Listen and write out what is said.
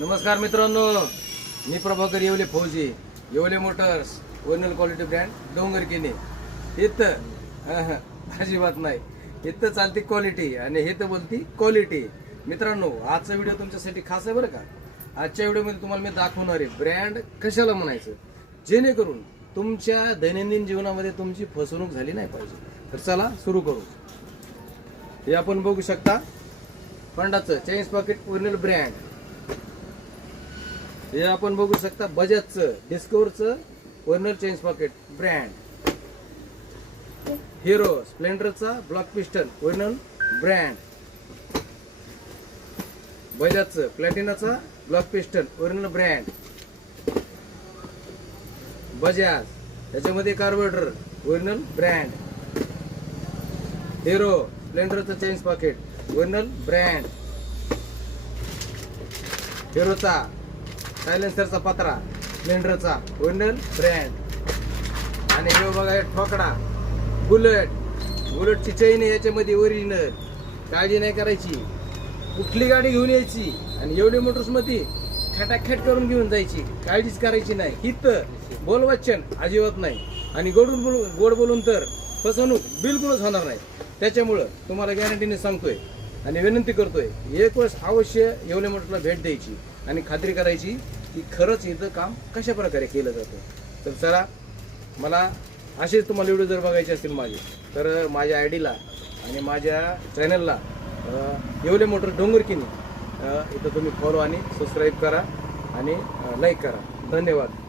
नमस्कार मित्रांनो, मी प्रभाकर येवले फौजी, Yewale motors, original quality brand Dongarkini. इथं अजिबात नाही, इथं चालती क्वालिटी आणि हे तर बोलती क्वालिटी. मित्रांनो, आजचा व्हिडिओ तुमच्यासाठी खास आहे बरं का. आजच्या व्हिडिओमध्ये तुम्हाला मी दाखवणार आहे ब्रँड कशाला म्हणायचं, जेणेकरून तुमच्या दैनंदिन जीवनामध्ये तुमची फसवणूक झाली नाही पाहिजे. तर चला सुरू करू. हे आपण बघू शकता, फंडाचं चेंज पॉकेट ओरिजिनल ब्रँड. हे आपण बघू शकता बजाजचं डिस्कवरचं original change pocket brand. Hero स्प्लेंडरचा ब्लॉक पिस्टन ओरिजिनल ब्रँड. बजाजचं प्लॅटिनाचा block piston original brand. Bajaj त्याच्यामध्ये कार्बोरेटर ओरिजिनल ब्रँड. हिरो स्प्लेंडरचं चेंज पॉकेट ओरिजिनल ब्रँड. हिरोचा सायलेन्सरचा पत्रा स्प्लेंडरचा ओरिजिनल ब्रँड. आणि हे बघा ठोकडा बुलेटची चैन याच्यामध्ये ओरिजिनल. काळजी नाही करायची, कुठली गाडी घेऊन यायची आणि एवढे मोटर्स मध्ये खटाखट करून घेऊन जायची, काळजीच करायची नाही. हिथं बोलवाचन अजिबात नाही आणि गोड बोलून तर फसवणूक बिलकुलच होणार नाही. त्याच्यामुळं तुम्हाला गॅरंटीने सांगतोय आणि विनंती करतोय, एक वर्ष अवश्य येवले मोटरला भेट द्यायची आणि खात्री करायची की खरंच इथं काम कशा प्रकारे केलं जातं. तर चला, मला असेच तुम्हाला व्हिडिओ जर बघायचे असतील माझे, तर माझ्या आयडीला आणि माझ्या चॅनलला येवले मोटर डोंगरकिनी इथं तुम्ही फॉलो आणि सबस्क्राईब करा आणि लाईक करा. धन्यवाद.